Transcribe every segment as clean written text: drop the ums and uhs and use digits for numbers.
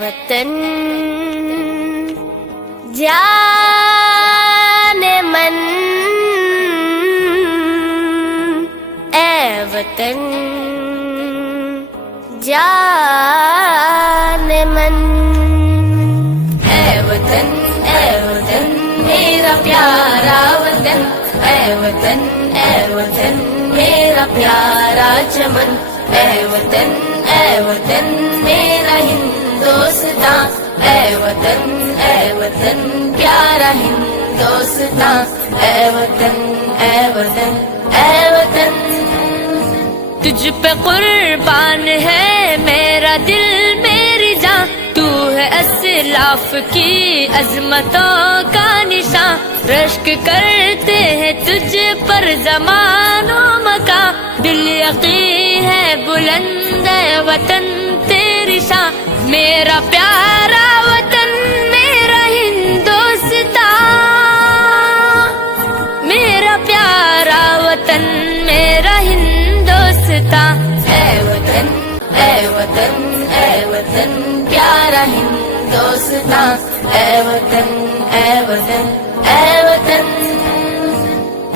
वतन जाने मन, ए वतन जाने मन। ए वतन मेरा प्यारा वतन, ए वतन मेरा प्यारा चमन। ए वतन मेरा हिंदुस्तान, ए वतन प्यारा हिंदुस्तान। ए वतन तुझ पे कुर्बान है मेरा दिल मेरी जान, तू है अस्लाफ की अजमतों का निशान। रश्क करते हैं तुझ पर ज़मानो मका, दिल यकीन है बुलंद वतन तेरी शान। मेरा प्यारा वतन मेरा हिंदुस्तान, मेरा प्यारा वतन मेरा हिंदुस्तान। ए वतन प्यारा हिंदुस्तान। ए वतन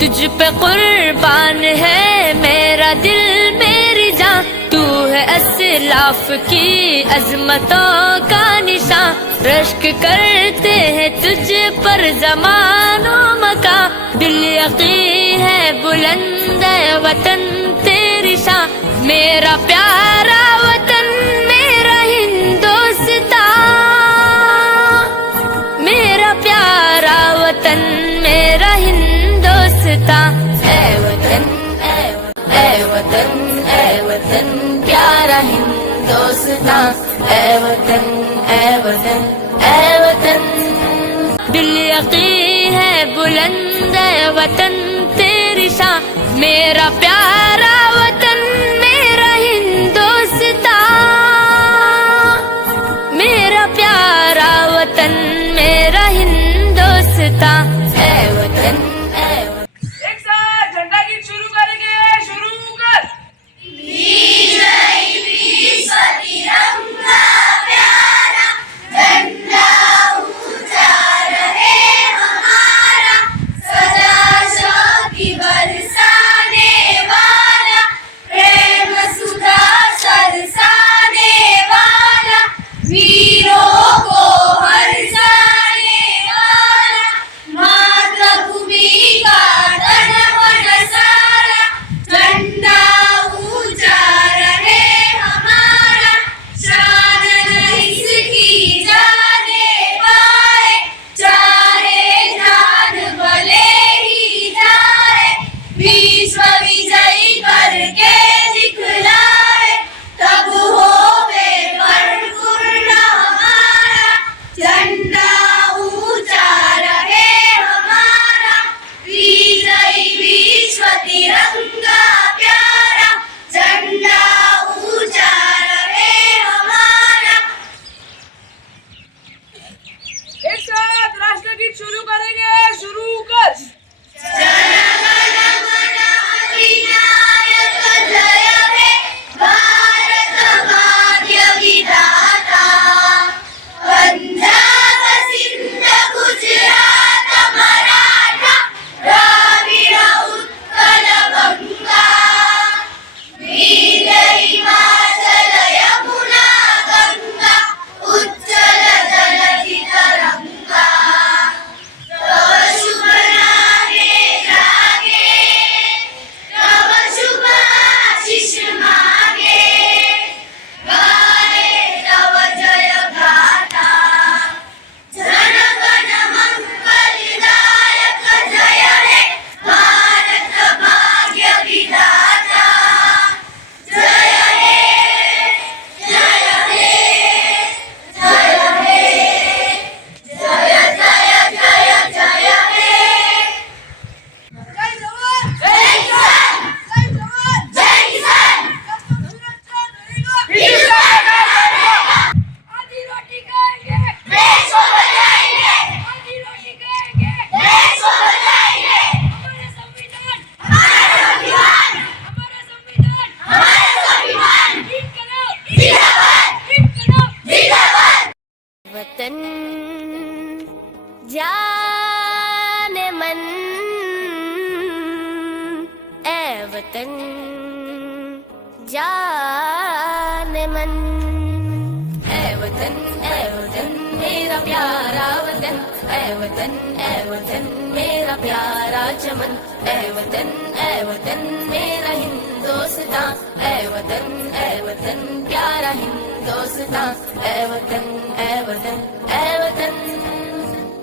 तुझ पे कुर्बान है मेरा दिल मेरी जान, तू है अस्लाफ की अजमतों का निशान। रश्क करते हैं तुझ पर ज़मानो मका, दिल यकीन है बुलंद वतन तेरी शान। मेरा प्यारा वतन मेरा हिंदुस्तान, मेरा प्यारा वतन मेरा हिंदुस्तान। ए वतन प्यारा हिंदुस्तान। ए वतन दिल यकीन है बुलंद वतन तेरी शान। मेरा प्यारा वतन मेरा हिंदुस्तान, मेरा प्यारा वतन मेरा हिंदुस्तान। ए वतन एक साथ झंडा गीत शुरू करेंगे, शुरू कर। बरसाने वाला प्यारा वतन, ऐ वतन, ऐ वतन मेरा प्यारा चमन, ऐ वतन, ऐ वतन मेरा हिंदुस्तां, ऐ वतन, ऐ वतन प्यारा हिंदुस्तां, ऐ वतन, ऐ वतन, ऐ वतन।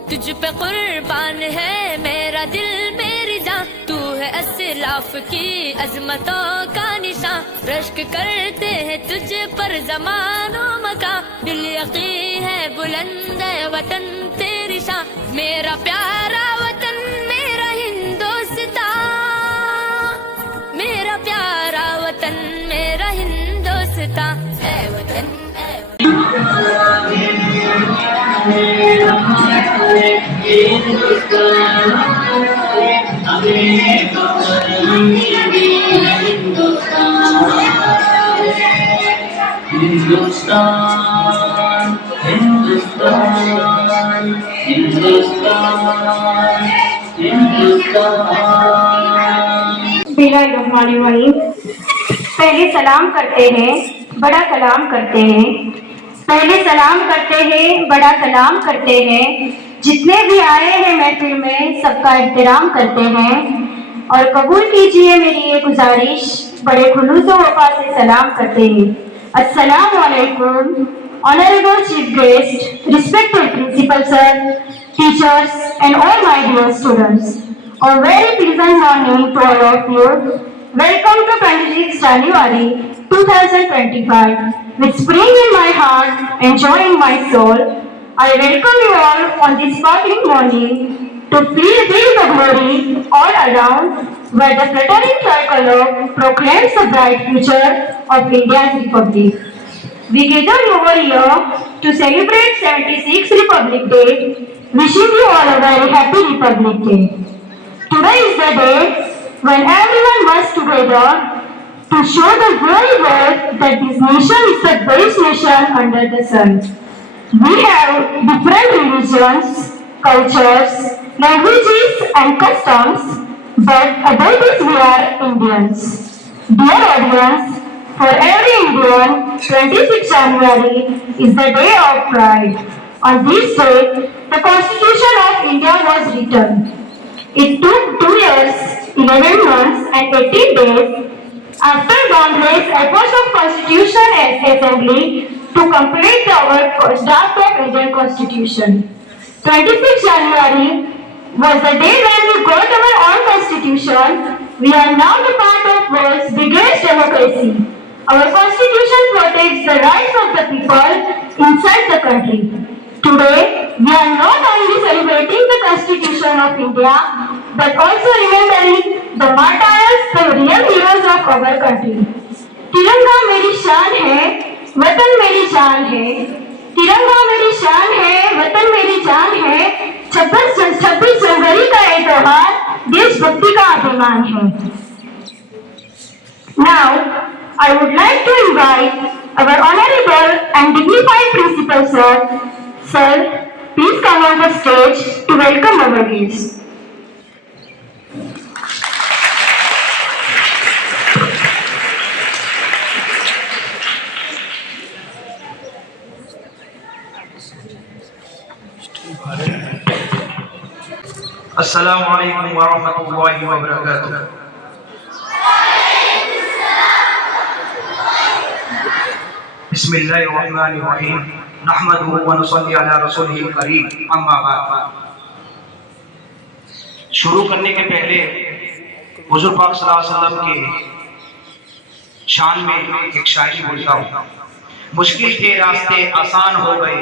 तुझ पे कुर्बान है मेरा दिल मेरी जान, तू है असलाफ की अजमतों का निशान, रश्क करते हैं तुझ पर ज़मानो मका, दिल यकीन है बुलंद है वतन तेरी शान, मेरा प्यारा वतन मेरा हिंदुस्तां, मेरा प्यारा वतन मेरा हिंदुस्तां, ऐ वतन, ऐ हिंदुस्तान, हिंदुस्तान, हिंदुस्तान, हिंदुस्तान। बिस्मिल्लाहिर्रहमानिर्रहीम। पहले सलाम करते हैं, बड़ा कलाम करते हैं। पहले सलाम करते हैं, बड़ा कलाम करते हैं। जितने भी आए हैं महफिल में सबका एहतराम करते हैं। और कबूल कीजिए मेरी ये गुजारिश, बड़े खुलूस व वफा से सलाम करते हैं। अस्सलाम वालेकुम, honourable chief guest, respected principal sir, teachers and all my dear students. A very pleasant morning to all of you. Welcome to 26 January 2025. With spring in my heart and joy in my soul, I welcome you all on this sparkling morning to feel the glory all around, where the fluttering tricolor proclaims the bright future of India's Republic. We gather over here to celebrate 76th Republic Day, wishing you all a very happy Republic Day. Today is the day when everyone works together to show the whole world that this nation is the best nation under the sun. We have different religions, cultures, languages and customs, but above this we are Indians. Dear audience, for every Indian, 26 January is the day of pride. On this day, the Constitution of India was written. It took 2 years, 11 months and 18 days after boundless efforts of Constitution Assembly to complete our draft of Indian Constitution. 26 January was the day when we got our own Constitution. We are now the part of world's biggest democracy. Our Constitution protects the rights of the people inside the country. Today, we are not only celebrating the Constitution of India, but also remembering the martyrs, the real heroes of our country. तिरंगा मेरी शान है, वतन मेरी जान है। तिरंगा मेरी शान है, वतन मेरी जान है। 26 जनवरी का ये त्योहार देशभक्ति का अभिमान है। Now, I would like to invite our honorable and dignified principal sir. Sir, please come on the stage to welcome our guests. अस्सलामु अलैकुम वरहमतुल्लाहि वबरकातुह। बिस्मिल्लाहिर्रहमानिर्रहीम, नहमदुहु व नुसल्ली अला रसूलिहिल करीम, अम्मा बाद। शुरू करने के पहले हुजूर पाक सल्लल्लाहु अलैहि वसल्लम के शान में एक शायरी बोलता हूँ। मुश्किल थे रास्ते आसान हो गए,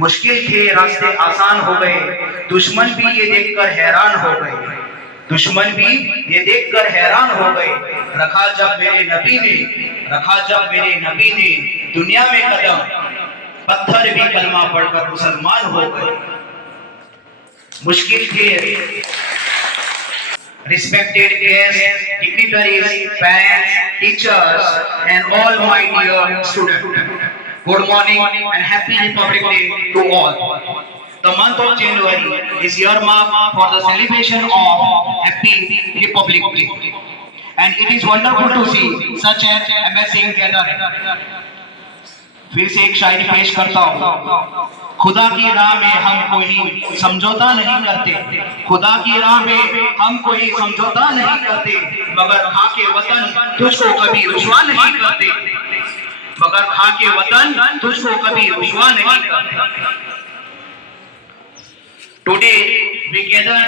मुश्किल थे रास्ते आसान हो गए, दुश्मन भी ये देखकर हैरान हो गए, दुश्मन भी ये देखकर हैरान हो गए। रखा जब मेरे नबी ने दुनिया में कदम, पत्थर भी कलमा पढ़कर मुसलमान हो गए। मुश्किल थे। Respected guests, dignitaries, parents, teachers, and all my dear students, good morning and happy Republic Day to all. The month of January is earmarked for the celebration of Happy Republic Day, and it is wonderful to see such an amazing gathering. फिर से एक शायरी पेश करता हूँ। खुदा की राह में हम कोई समझौता नहीं करते, खुदा की राह में हम कोई समझौता नहीं करते, मगर खा के वतन तुझको कभी रुसवा नहीं करते, मगर खा के वतन तुझको कभी रुसवा नहीं करते। Today we gather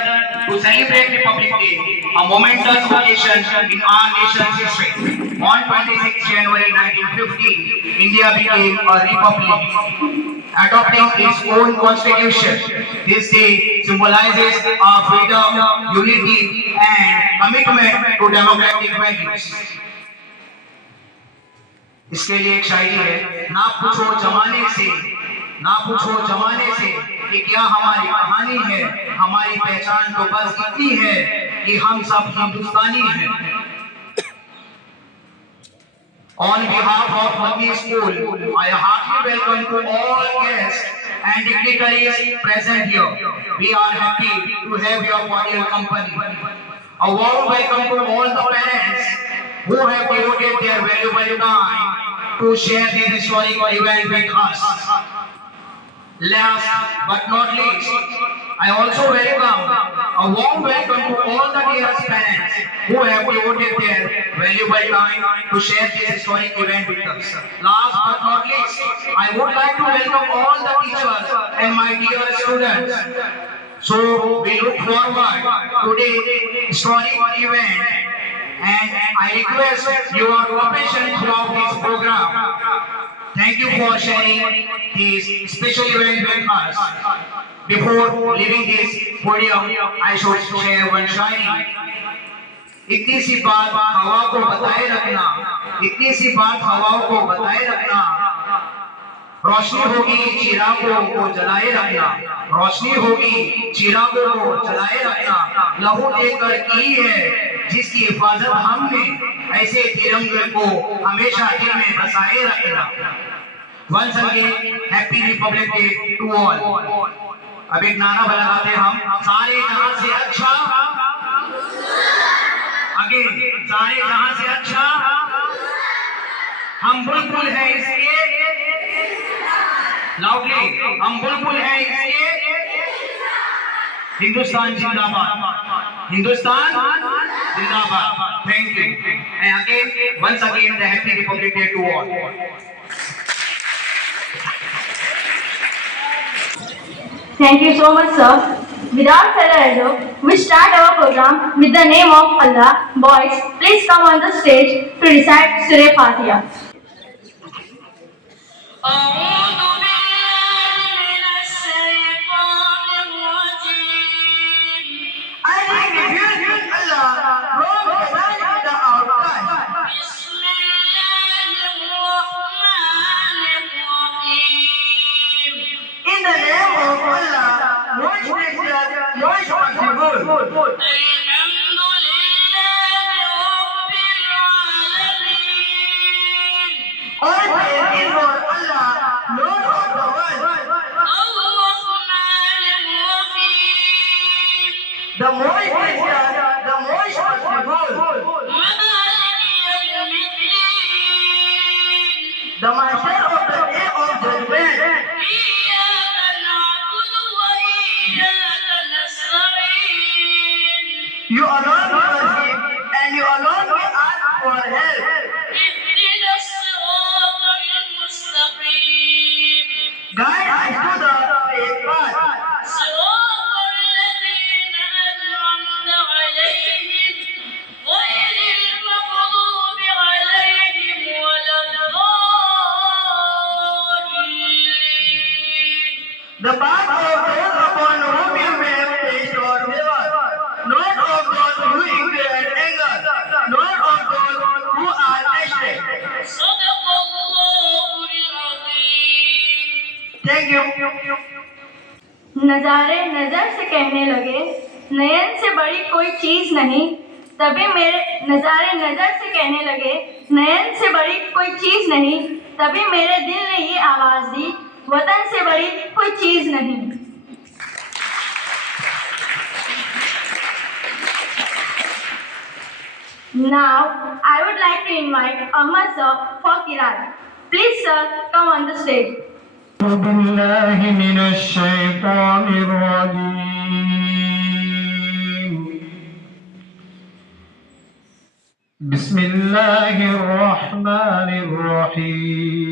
to celebrate Republic Day, a momentous occasion in our nation's history. On 26 January 1950, India became a republic, adopting its own constitution. This day symbolizes our freedom, unity, and commitment to democratic values. इसके लिए एक शायरी है, ना पूछो जमाने से, ना पूछो जमाने से कि क्या हमारी कहानी है, हमारी पहचान तो बस इतनी है कि हम सब हिंदुस्तानी हैं। On behalf of Madni School, I heartily welcome to all guests and dignitaries present here. We are happy to have your cordial company. A warm welcome to all the parents who have devoted their valuable time to share this historic event with us. Last but not least, I also welcome a warm welcome to all the dearest parents who have devoted their valuable time to share this historic event with us. Last but not least, I would like to welcome all the teachers and my dear students. So we look forward to today's historic event, and I request your cooperation throughout this program. Thank you for sharing this special event with us. Before leaving this podium, I should share one shairi. इतनी सी बात हवा को बताए रखना, इतनी सी बात हवाओं को बताए रखना, रोशनी होगी चिरागों को जलाए रखना, रोशनी होगी चिरागों को जलाए रखना, लहू देकर की है जिसकी हिफाजत हमने, ऐसे तिरंगे को हमेशा दिल में बसाए रखना। Once again, Happy Republic Day to all. अब एक नारा लगाते हम, सारे जहां से अच्छा, अगेन सारे जहां से अच्छा, हम बुलबुल हैं इसलिए, लाउडली, हम बुलबुल हैं इसलिए, हिंदुस्तान जिंदाबाद, हिंदुस्तान जिंदाबाद। Thank you. And again, once again, the Happy Republic Day to all. Thank you so much, sir. Without further ado, we start our program with the name of Allah. Boys, please come on the stage to recite Surah Fatiha. In the name of Allah, most gracious, most merciful. All praise is for Allah, Lord of the world. The most gracious, the most merciful. The master of the day of judgment. You alone we worship, and you alone we ask for help. Guide us to the straight path. The path of those upon whom you may have placed your favor, not of those who incur anger, not of those who are tested. Thank you. नजारे नजर से कहने लगे, नयन से बड़ी कोई चीज नहीं, तभी मेरे नजारे नजर से कहने लगे, नयन से बड़ी कोई चीज नहीं, तभी मेरे दिल ने ये आवाज दी, वतन से बड़ी कोई चीज नहीं। Now, I would like to invite Ahmad sir for Qiraat. Please, sir, come on the stage. بالله من الشيطان الرجيم. بسم الله الرحمن الرحيم.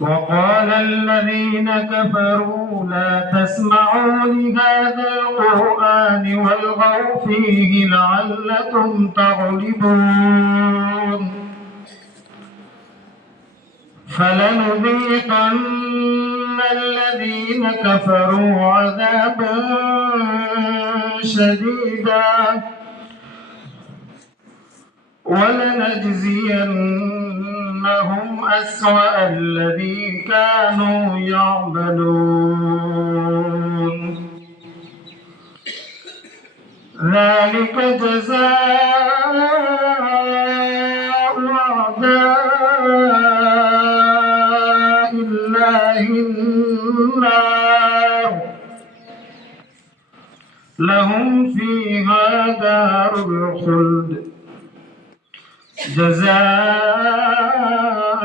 وقال الذين كفروا لا تسمعوا لهذا القرآن والغوا فيه لعلكم تغلبون. فلنذيقن الذين كفروا عذابا شديدا ولنجزينهم أسوأ الذي كانوا يعملون. ذلك جزاء أعداء الله النار لهم فيها دار الخلد جزاء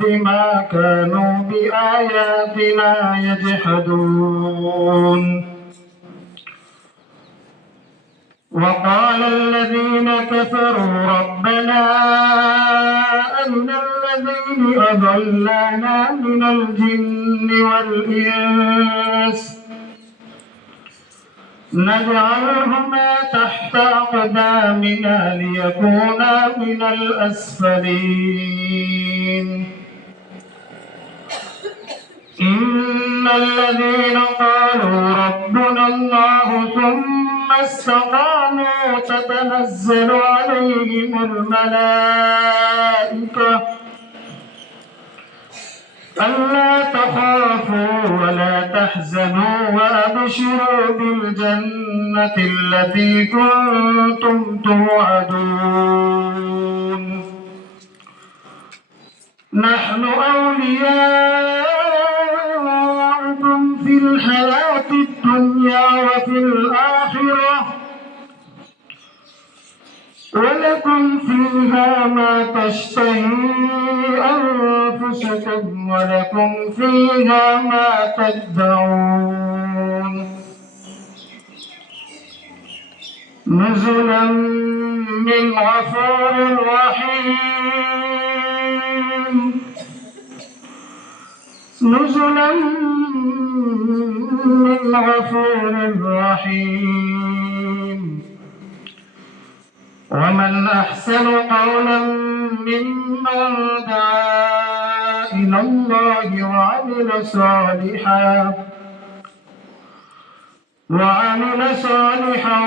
بما كانوا بآياتنا يجحدون. وقال الذين كفروا ربنا أرنا الذين أضلانا من الجن والإنس نجعلهما تحت أقدامنا ليكونا من الأسفلين. إن الذين قالوا ربنا الله ثم استقاموا تتنزل عليهم الملائكة ألا تخافوا ولا تحزنوا وأبشروا بالجنة التي كنتم توعدون. نحن أولياؤكم في الحياة الدنيا وفي الآخرة ولكم فيها ما تشتهي أنفسكم ولكم فيها ما تدعون. نزلا من غفور رحيم. نزلا من غفور رحيم. ومن أحسن قولا ممن دعا إلى الله وعمل صالحا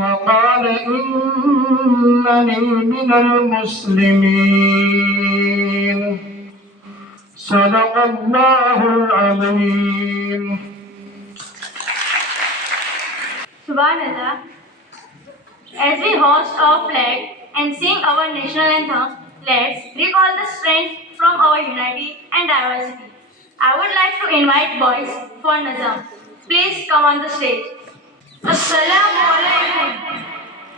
وقال إنني من المسلمين. صدق الله العظيم. Subhanallah. As we hoist our flag and sing our national anthem, let's recall the strength from our unity and diversity. I would like to invite boys for Nazam. Please come on the stage. Assalamu alaikum.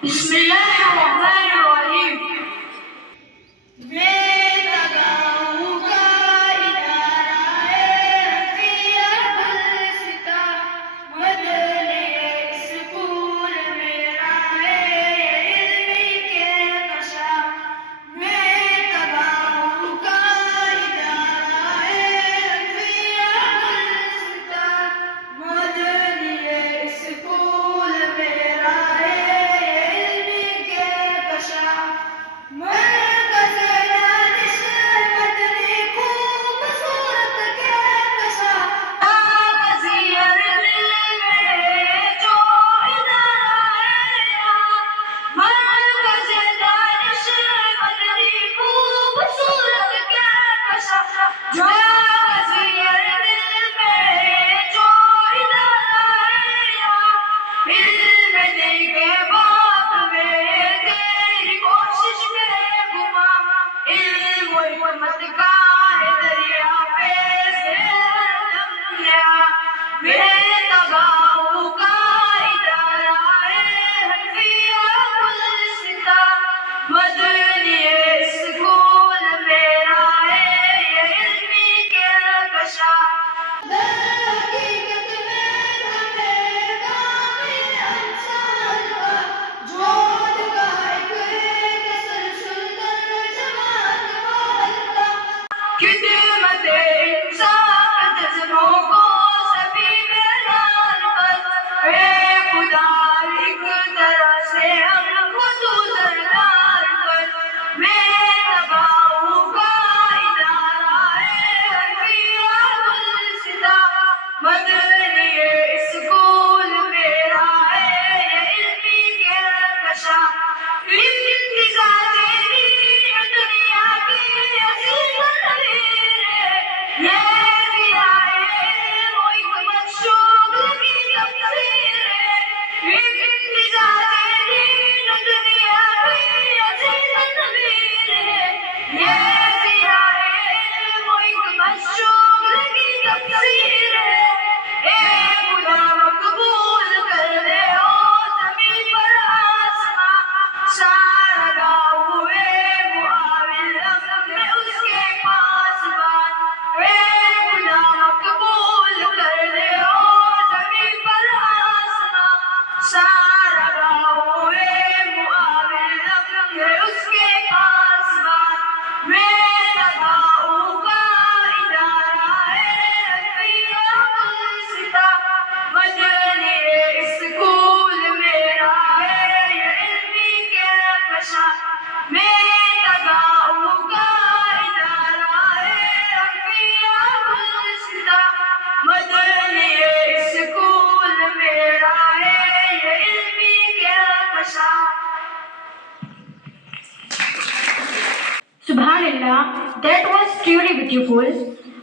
Bismillahirrahmanirrahim. मिलना, that was truly beautiful.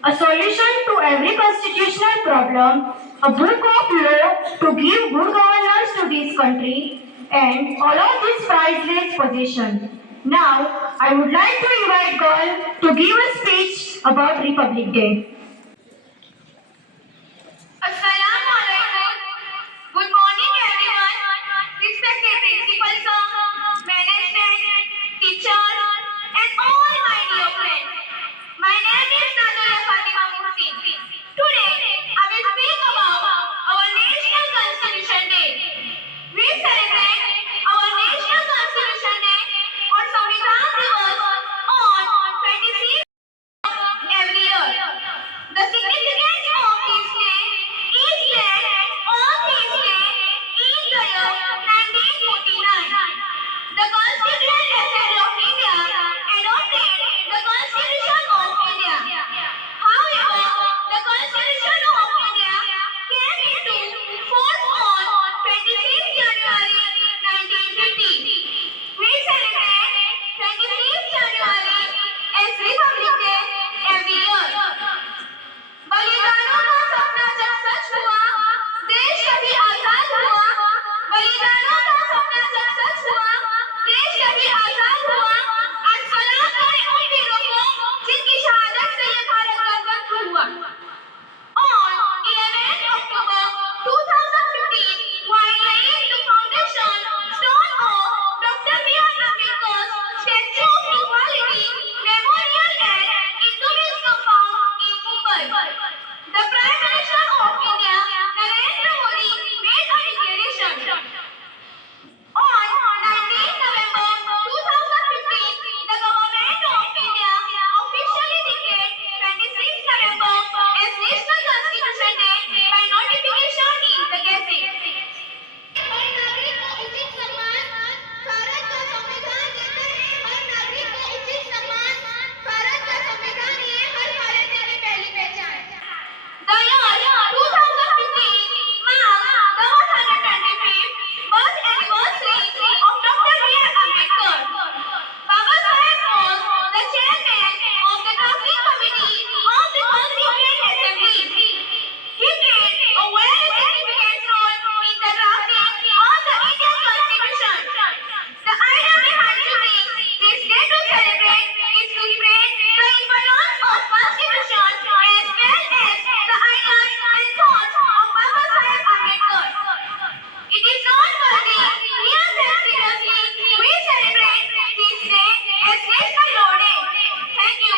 A solution to every constitutional problem, a book of law to give good governance to this country, and all of this priceless possession. Now, I would like to invite girl to give a speech about Republic Day. Assalamualaikum. Good morning, everyone. Respected principal sir, management, teachers, and all my dear friends. My name is Nadia Fatima Muhsin. Today, I will speak about our National Constitution Day. We celebrate our National Constitution Day or Samvidhan Divas on 26th every year. The significance of this day is that on this day in the year 1949, the Constituent Assembly of India adopted the Constitution of India. However, the Constitution of India came into force on 26 January 1950. We celebrate 26 January as Republic Day every year. बलिदानों का सपना जब सच हुआ, देश कभी आजाद हुआ। बलिदानों का सपना जब सच हुआ, देश कभी आजाद हुआ। आज सलाम करें उन वीरों को जिनकी शहादत से ये भारत गणतंत्र हुआ। On 11 October 2015, while laying the foundation stone of Dr. B.R. Ambedkar's Statue of Equality Memorial at Indus Compound in Mumbai, the Prime Minister of India, Narendra Modi, made a declaration. On 19 November 2015, the Government of India officially declared 26 November as National Constitution Day by notification in the Gazette. हर नागरिक को उचित सम्मान, भारत का संविधान देता है। हर नागरिक को उचित सम्मान, भारत का संविधान ही है हर भारतीय की पहली पहचान। The year 2015 marks the 125th birth anniversary of Dr. B.R. Ambedkar. Baba Saheb was the chairman of the drafting committee of the Constituent Assembly. He played a very significant role in the drafting of the Indian Constitution. The idea behind choosing this day to celebrate is to spread the importance of Constitution as well as the ideas and thoughts of Baba Saheb Ambedkar. It is noteworthy here that seriously we celebrate this day as National Law Day. Thank you.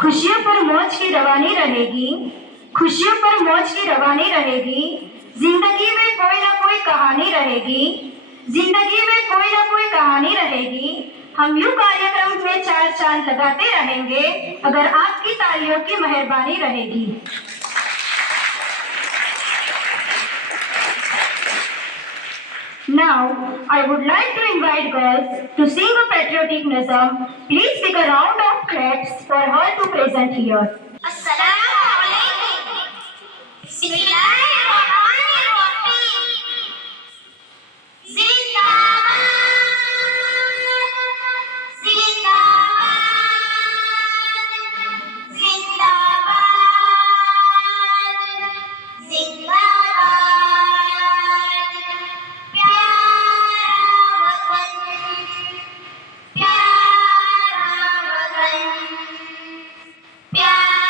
खुशियों पर मौज की रवानी रहेगी, खुशियों पर मौज की रवानी रहेगी। जिंदगी में कोई ना कोई कहानी रहेगी, जिंदगी में कोई ना कोई कहानी रहेगी। हम यूं कार्यक्रम में चार चांद लगाते रहेंगे अगर आपकी तालियों की मेहरबानी रहेगी। Now, I would like to invite girls to sing a patriotic nazam. Please take a round of claps for her to present here. Assalamualaikum. Bismillahirrahmanirrahim. Zindabad, Zindabad, Zindabad, Zindabad. प्यारा वतन, प्यारा वतन, प्यारा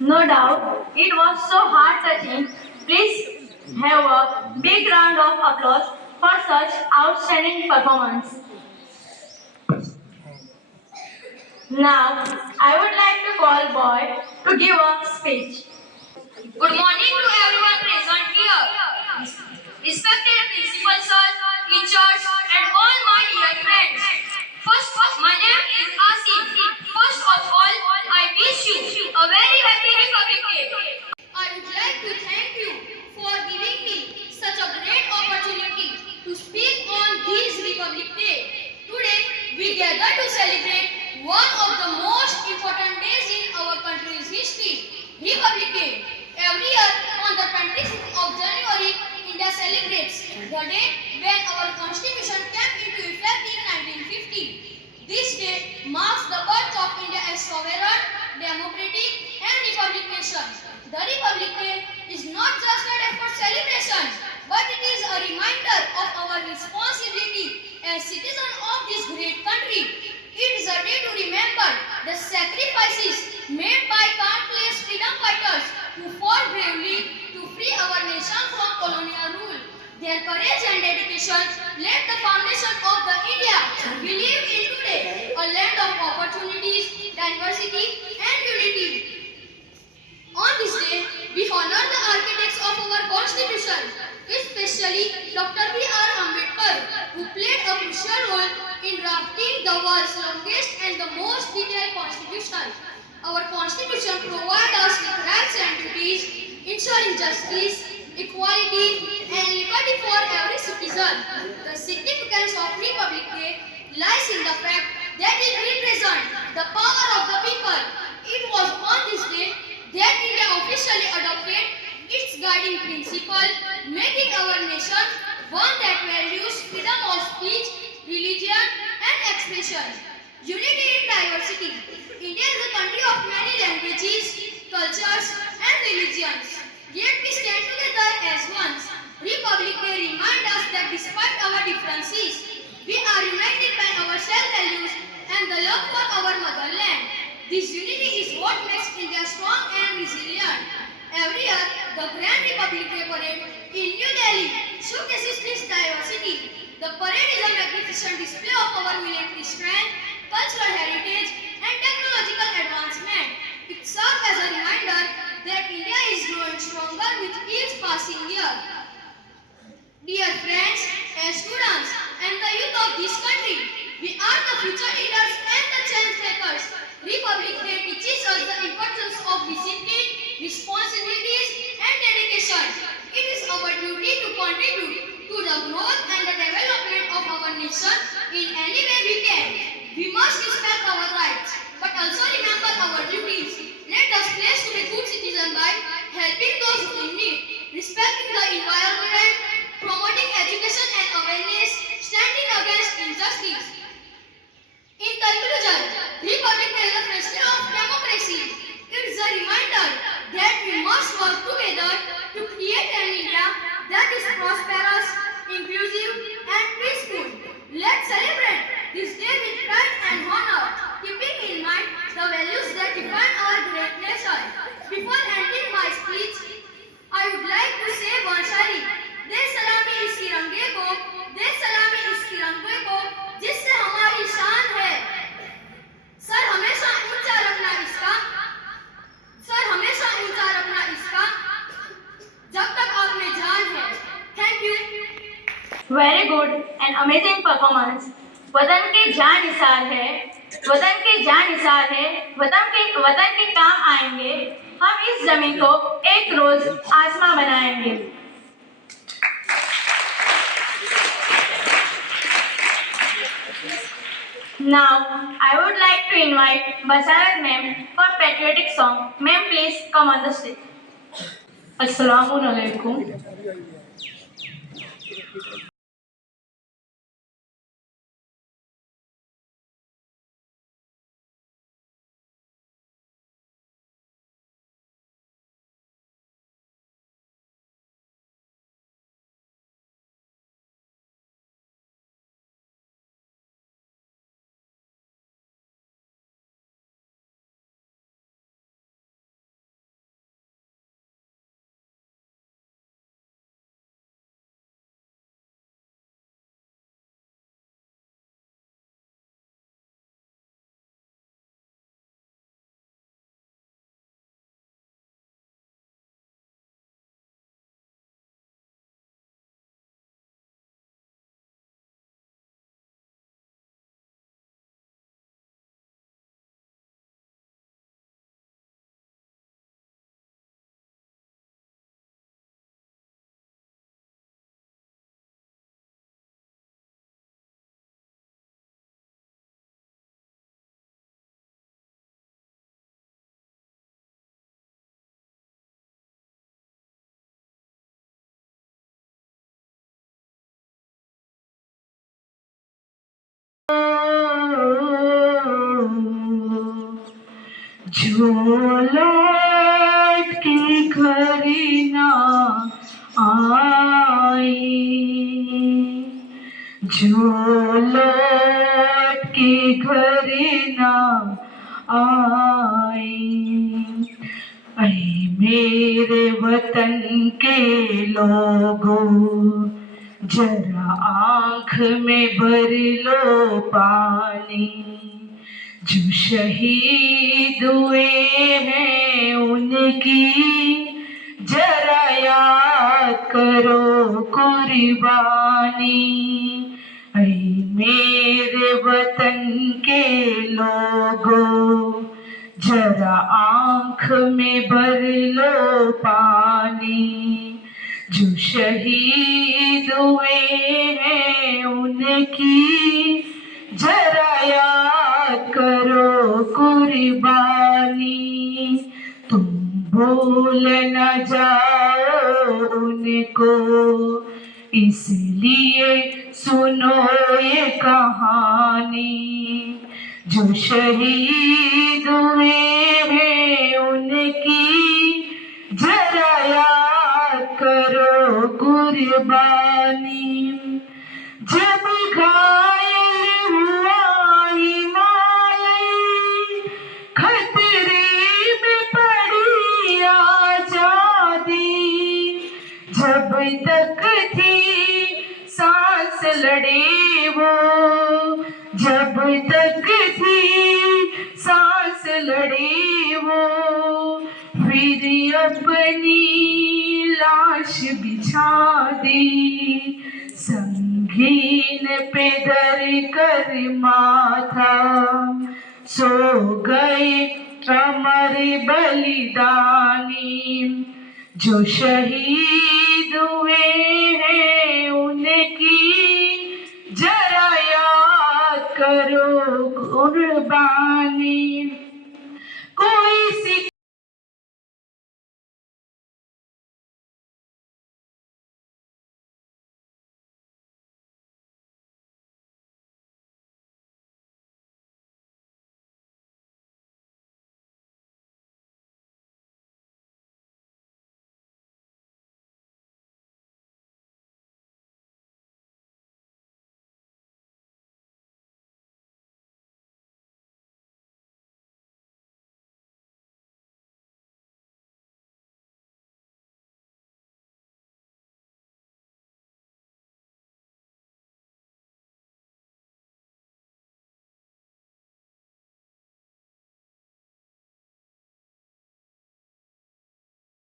No doubt, it was so heart-touching. Please have a big round of applause for such outstanding performance. Now, I would like to call Boy to give a speech. Good morning to everyone present here. Respected principal sir, teachers, and all my dear friends. First, my name is Asim. First of all, I wish you a very happy Republic Day. I would like to thank you for giving me such a great opportunity to speak on this Republic Day. Today, we gather to celebrate one of the most important days in our country's history, Republic Day. Every year, on the 26th of January, India celebrates the day when our constitution came into effect in 1950. This day marks the birth of India as sovereign, democratic, and republic nation. The Republic Day is not just a day for celebration, but it is a reminder of our responsibility as citizens of this great country. It is a day to remember the sacrifices made by countless freedom fighters who fought bravely to free our nation from colonial rule. Their courage and dedication laid the foundation of the India we live in today, a land of opportunities, diversity, and unity. On this day, we honor the architects of our constitution, especially Dr. B.R. Ambedkar, who played a crucial role in drafting the world's longest and the most detailed constitution. Our constitution provides us with rights and duties, ensuring justice, equality, and liberty for every citizen. The significance of Republic Day lies in the fact that it represents the power of the people. It was on this day that India officially adopted its guiding principle, making our nation one that values freedom of speech, religion, and expression. Unity in diversity. India is a country of many languages, cultures, and religions. Yet we stand together as one. Republic Day reminds us that despite our differences, we are united by our self-values and the love for our motherland. This unity is what makes India strong and resilient. Every year, the Grand Republic Day Parade in New Delhi showcases this diversity. The parade is a magnificent display of our military strength, cultural heritage, and technological advancement. It serves as a reminder that India is growing stronger with each passing year. Dear friends and students and the youth of this country, we are the future leaders and the change makers. Republic Day teaches us the importance of discipline, responsibilities, and dedication. It is our duty to contribute to the growth and the development of our nation in any way we can. We must respect our rights, but also remember our duties. Let us pledge to be good citizens by helping those who need, respecting the environment, promoting education and awareness, standing against injustice. In conclusion, Republic Day is a festival of democracy. It is a reminder that we must work together to create an India that is prosperous, inclusive, and peaceful. Let's celebrate this day with pride and honor, keeping in mind the values that define our great nation. Before ending my speech, I would like to say one shari. दे सलामी इस तिरंगे को, दे सलामी इस तिरंगे को, जिससे हमारी शान है। सर हमेशा ऊंचा रखना इसका, सर हमेशा ऊंचा रखना इसका, जब तक आप में जान है। Thank you. Very good and amazing performance. वतन की जान निसार है, वतन की जान निसार है, वतन के काम आएंगे। हम इस जमीन को एक रोज आसमां बनाएंगे। Now, I would like to invite Basarat ma'am for patriotic song. Ma'am, please come on the stage. Assalamualaikum. जो लौट के घर ना आई, जो लौट के घर ना आई। ऐ मेरे वतन के लोगों, जरा आँख में भर लो पानी। जो शहीद हुए हैं उनकी जरा याद करो कुर्बानी। ऐ मेरे वतन के लोगों, जरा आँख में भर लो पानी। जो शहीद हुए हैं उनकी जरा याद करो कुर्बानी। तुम भूल न जाओ उनको, इसलिए सुनो ये कहानी। जो शहीद हुए हैं उनकी जरा याद करो कुर्बानी। जब घायल हुआ हिमालय, खतरे में पड़ी आजादी। जब तक थी सांस लड़े वो, जब तक थी सांस लड़े वो, फिर अपनी लाश बिछा दी। संगीन पे दर कर माथा सो गए अमर बलिदानी। जो शहीद हुए हैं उनकी जरा याद करो कुर्बानी। कोई सी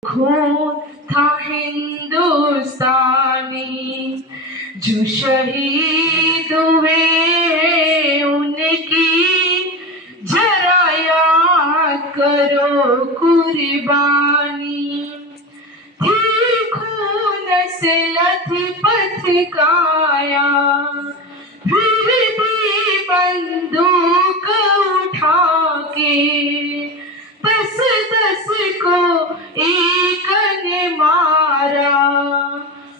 खून था हिंदुस्तानी, जो शहीद हुए हैं उनकी जरा याद करो कुर्बानी। थी खून से लथपथ काया, फिर भी बंदूक उठा के दस दस को एक ने मारा।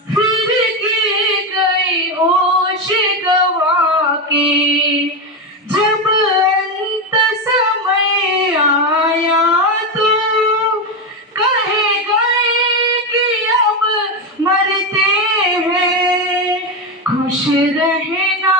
फिर गिर गए होश गवा के, जब अंत समय आया तो कहे गए कि अब मरते हैं, खुश रहना।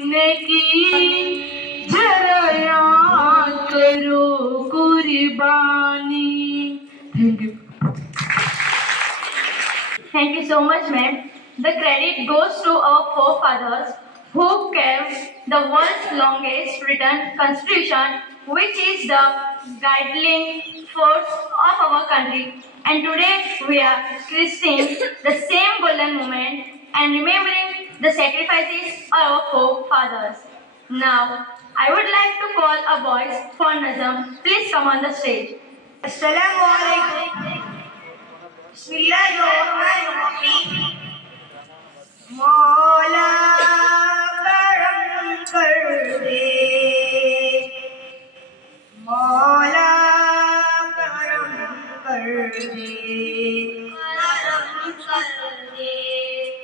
की जरा याद करो कुर्बानी। Thank you. Thank you so much, ma'am. The credit goes to our forefathers who gave the world's longest written constitution, which is the guiding force of our country. And today we are christening the same golden moment and remembering the sacrifices of our forefathers. Now, I would like to call a voice for Nazam. Please come on the stage. Assalamu alaikum. बिस्मिल्लाहिर्रहमानिर्रहीम। मौला करम कर दे, मौला करम कर दे, करम कर दे।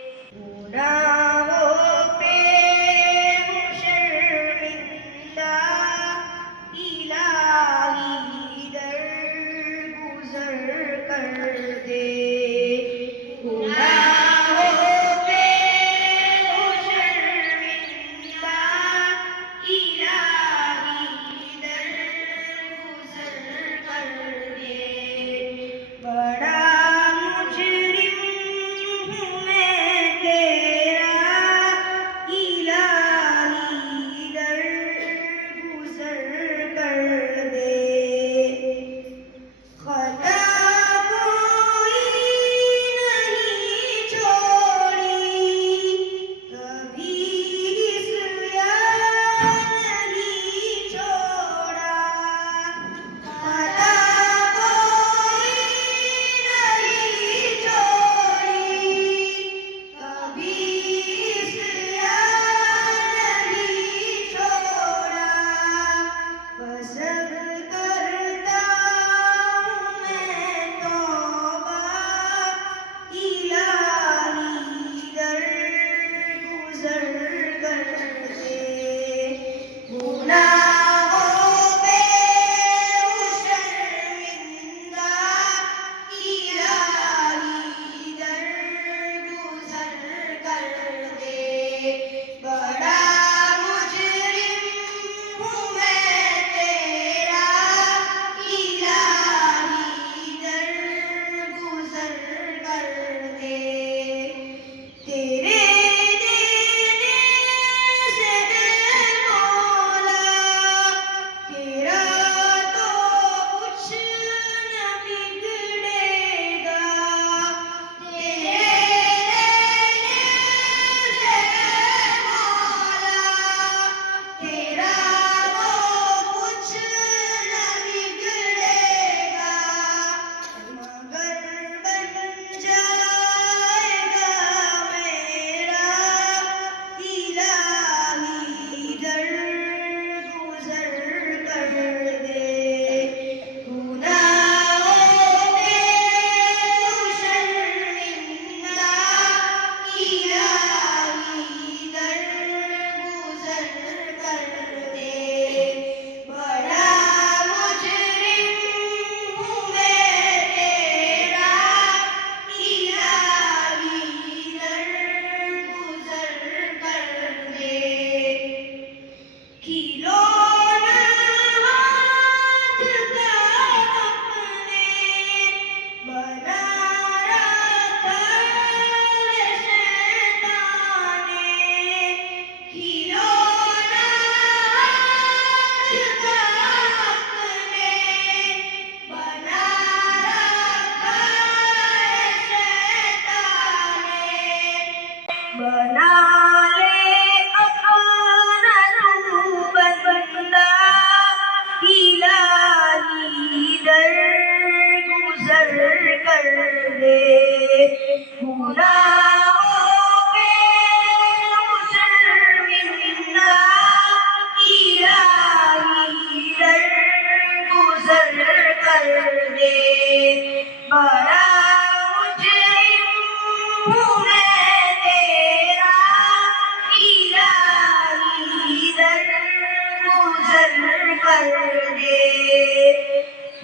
गुनाहों पे शर्मिंदा इलाही दरगुजर कर दे।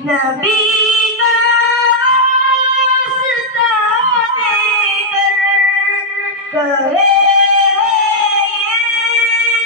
नबी का वास्ता देकर करे ये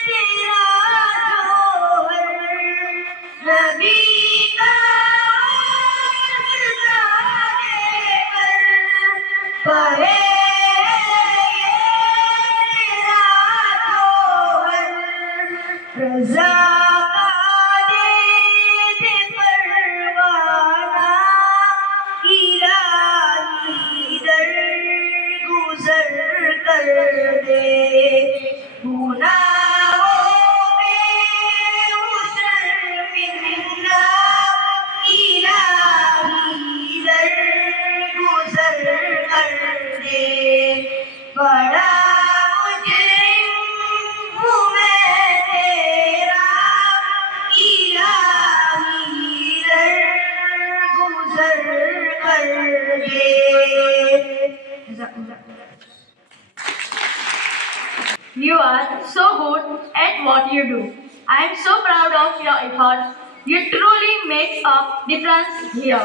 You are so good at what you do. I am so proud of your efforts. You truly make a difference here.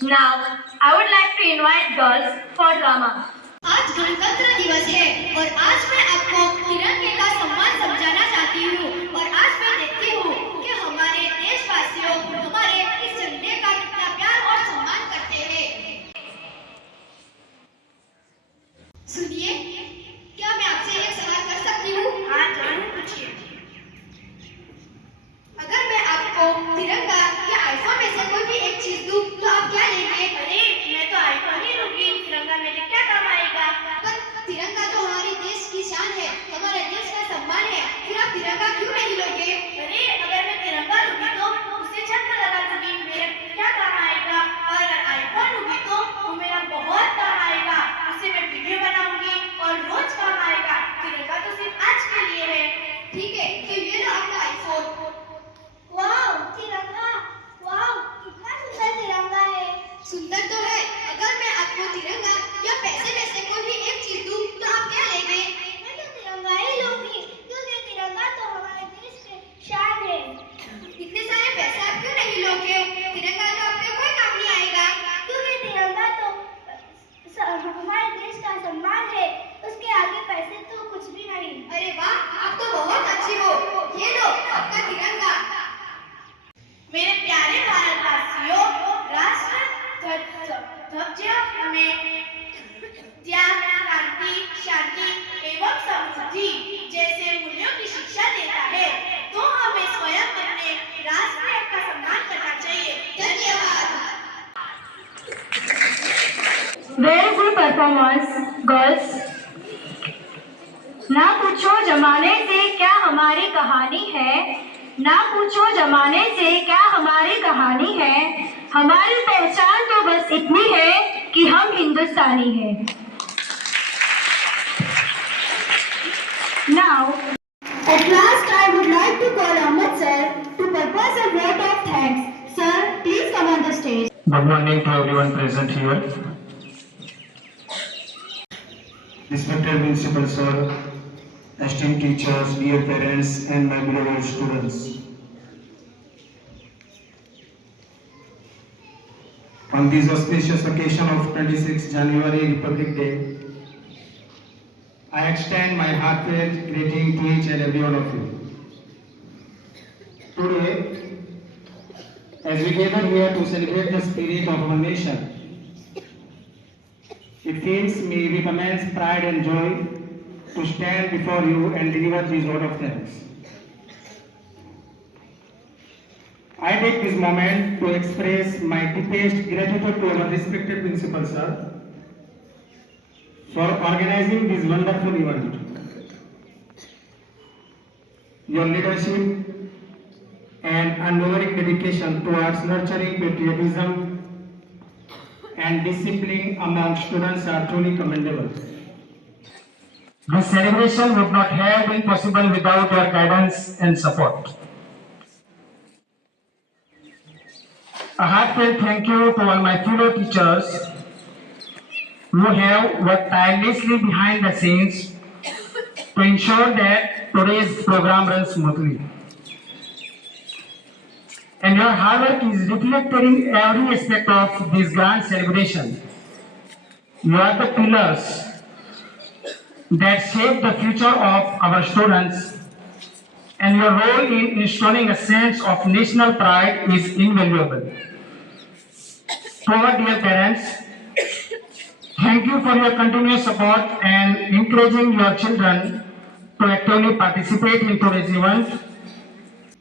Now, I would like to invite girls for drama. आज गणतंत्र दिवस है और आज मैं आपको तिरंगे का सम्मान समझाना चाहती हूँ और आज मैं देखती हूँ कि हमारे देशवासियों हमारे इस झंडे का कितना प्यार और सम्मान करते हैं। सुनिए, क्या मैं आपसे एक सवाल कर सकती हूँ? हाँ, जरूर पूछिए। अगर मैं आपको तिरंगा या आईफोन में से कोई भी एक चीज दूँ तो आप क्या लेंगे? अरे मैं तो आईफोन ही लूंगी, तिरंगा मेरे क्या काम आएगा? पर तिरंगा तो हमारे देश की शान है, हमारे देश का सम्मान है, फिर आप तिरंगा क्यों नहीं लोगे? अरे अगर मैं तिरंगा लूंगी तो उससे झंडा लगा दूंगी, मेरे क्या काम आएगा? और अगर आईफोन लूंगी तो वो मेरा बहुत काम आएगा, उससे मैं वीडियो बनाऊंगी और रोज काम आएगा। तिरंगा तो सिर्फ आज के लिए है। ठीक है, तो ये लो आपका आईफोन। वाह, तिरंगा! वाह, कितना सुंदर तिरंगा है। सुंदर तो है। अगर मैं आपको तिरंगा या पैसे में से कोई भी एक चीज दूं तो आप क्या लेंगे? मैं तो तिरंगा ही लूंगी, क्योंकि तिरंगा तो हमारे देश की शान है। इतने सारे पैसे आप क्यों नहीं लोगे? तिरंगा तो आपके कोई काम नहीं आएगा, क्योंकि तिरंगा तो हमारे देश का सम्मान है, उसके आगे पैसे तो कुछ भी नहीं। अरे वाह, आप तो बहुत अच्छी हो। ये लो आपका तिरंगा। मेरे प्यारे भारतवासियों, राष्ट्र ध्वज हमें त्याग, क्रांति, शांति एवं समृद्धि जैसे मूल्यों की शिक्षा देता है, तो हमें स्वयं अपने राष्ट्र का सम्मान करना चाहिए। धन्यवाद। Very good performance girls. ना पूछो जमाने से क्या हमारी कहानी है, ना पूछो जमाने से क्या हमारी कहानी है, हमारी पहचान तो बस इतनी है कि हम हिंदुस्तानी हैं। Now, at last I would like to call Ahmed sir to purpose a vote of thanks. Sir, please come on the stage. Good morning to everyone present here. Respected Principal Sir, esteemed teachers, dear parents and my beloved students. On this auspicious occasion of 26 January Republic Day, I extend my heartfelt greeting to each and every one of you. Today, as we gather here to celebrate the spirit of our nation, it fills me with immense pride and joy to stand before you and deliver this word of thanks. I take this moment to express my deepest gratitude to our respected Principal Sir for organizing this wonderful event. Your leadership and unwavering dedication towards nurturing patriotism and discipline among students are truly commendable. This celebration would not have been possible without your guidance and support. A heartfelt thank you to all my fellow teachers who have worked tirelessly behind the scenes to ensure that today's program runs smoothly. And your hard work is reflected in every aspect of this grand celebration. You are the pillars that shape the future of our students, and your role in instilling a sense of national pride is invaluable. To our dear parents, thank you for your continuous support and encouraging your children to actively participate in today's event.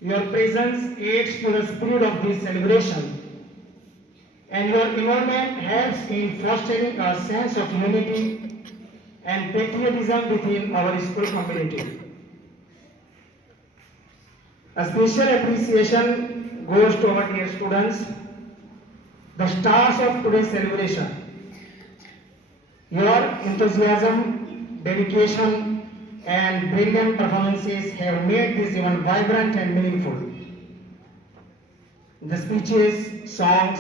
Your presence aids to the spirit of this celebration, and your involvement helps in fostering a sense of unity and patriotism within our school community. A special appreciation goes to our dear students, the stars of today's celebration. Your enthusiasm, dedication, and brilliant performances have made this event vibrant and meaningful. The speeches, songs,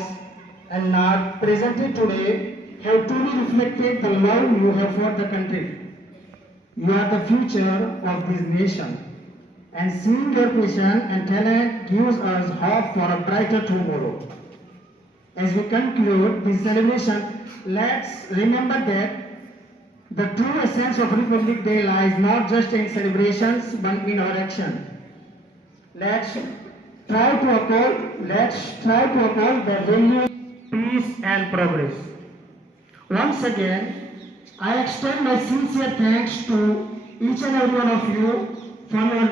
and art presented today have truly reflected the love you have for the country. You are the future of this nation, and seeing your passion and talent gives us hope for a brighter tomorrow. As we conclude this celebration, let's remember that the true essence of Republic Day lies not just in celebrations but in our action. Let's try to uphold the value, peace and progress. Once again, I extend my sincere thanks to each and every one of you for your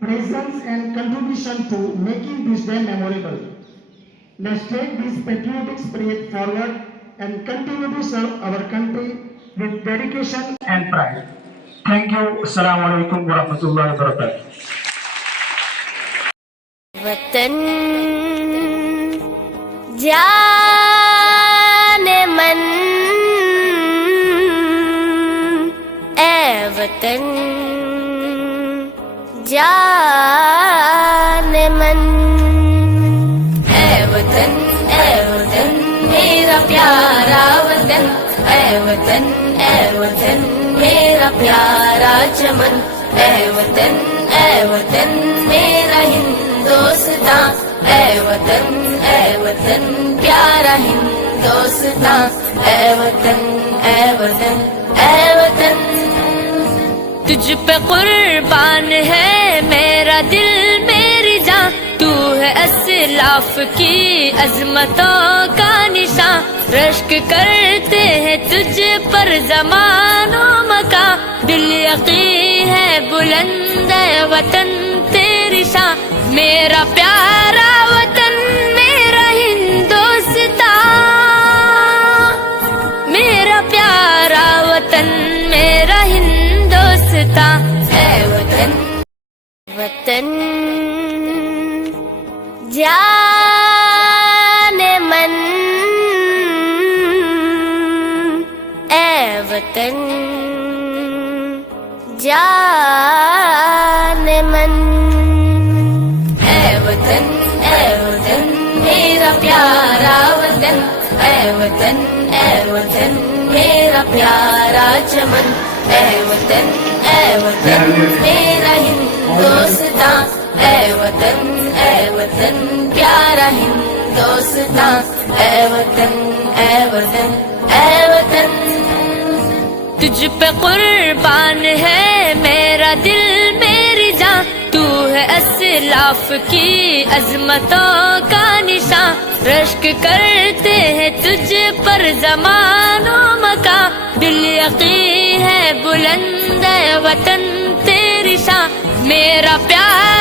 presence and contribution to making this day memorable. Let's take this patriotic spirit forward and continue to serve our country with dedication and pride. Thank you. Assalamu alaikum wa rahmatullahi wa barakatuh. वतन जाने मन, ए वतन जाने मन, ए वतन मेरा प्यारा वतन, ए वतन मेरा प्यारा चमन, ए वतन मेरा हिंदुस्तान, ए वतन प्यारा हिंदुस्तान, ए वतन तुझ पे कुर्बान है मेरा दिल मेरी जान, तू है अस्लाफ की अजमतों का निशान, रश्क करते हैं तुझ पर ज़मानो मका, दिल यकीन है बुलंद है वतन तेरी शान, मेरा प्यारा वतन मेरा हिंदुस्तान, मेरा प्यारा वतन मेरा हिंदुस्तान, ए वतन जाने मन, ए वतन जाने मन, ए वतन मेरा प्यारा वतन, ए वतन मेरा प्यारा चमन, ए वतन मेरा हिंदुस्तान, ए वतन प्यारा हिंदुस्तान, ए वतन तुझ पे कुर्बान है मेरा दिल मेरी जान, तू है अस्लाफ की अजमतों का निशान, रश्क करते हैं तुझ पर ज़मानो मका, दिल यकीन है बुलंद है वतन तेरी शान, मेरा प्यार